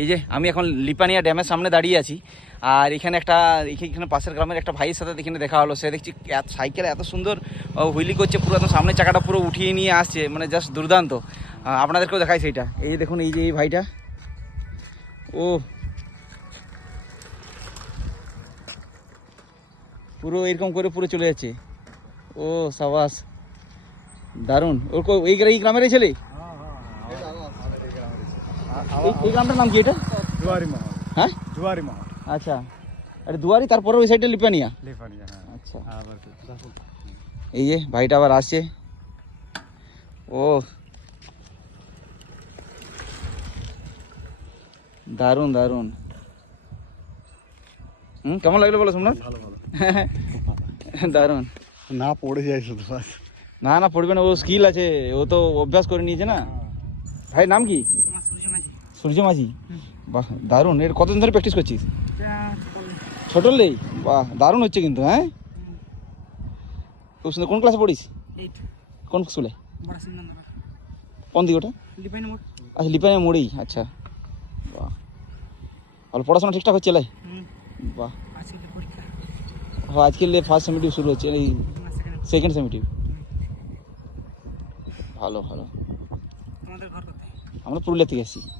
এই যে আমি এখন লিপানিয়া ড্যামের সামনে দাঁড়িয়ে আছি, আর এখানে এখানে পাশের গ্রামের একটা ভাইয়ের সাথে এখানে দেখা হলো। সে দেখছি সাইকেল এত সুন্দর হুইলি করছে, পুরো একদম সামনের চাকাটা পুরো উঠিয়ে নিয়ে আসছে, মানে জাস্ট দুর্দান্ত। আপনাদেরকেও দেখাই সেইটা। এই যে দেখুন, এই যে এই ভাইটা, ও পুরো এরকম করে পুরো চলে যাচ্ছে। ও সাবাস, দারুণ। ওর এই গ্রামেরই ছেলে? এই গ্রামটার নাম কি এটা? দুয়ারি মহল। হ্যাঁ, দুয়ারি মহল। আচ্ছা, আরে দুয়ারি, তারপরে ওই সাইডে লিপানিয়া। লিপানিয়া, হ্যাঁ। আচ্ছা, আবার কি? এই যে ভাইটা আবার আসছে। ও দারুণ দারুণ। কেমন লাগলো বলো সোমনাথ? ভালো ভালো। দারুণ। না পড়ে যায় শুধু বাস। না না, পড়বে না, ও স্কিল আছে, ও তো অভ্যাস করে নিয়েছে না। ভাই নাম কি? সূর্য মাঝি। বাহ দারুণ। এর কতদিন ধরে প্র্যাকটিস করছিস? ছোটলেই? বাহ দারুণ হচ্ছে কিন্তু। হ্যাঁ, খুব সুন্দর। কোন ক্লাসে পড়িস? কোন স্কুলে? কোন দিকে ওটা? আচ্ছা, লিপানিয়া মোড়েই। আচ্ছা, বাহ ভালো। পড়াশোনা ঠিকঠাক হচ্ছে? লাই বাহ। হ্যাঁ, আজকে ফার্স্ট সেমিটিভ শুরু হচ্ছে, এই সেকেন্ড সেমিটিভ। ভালো ভালো। আমরা পুরুলিয়া থেকে এসেছি।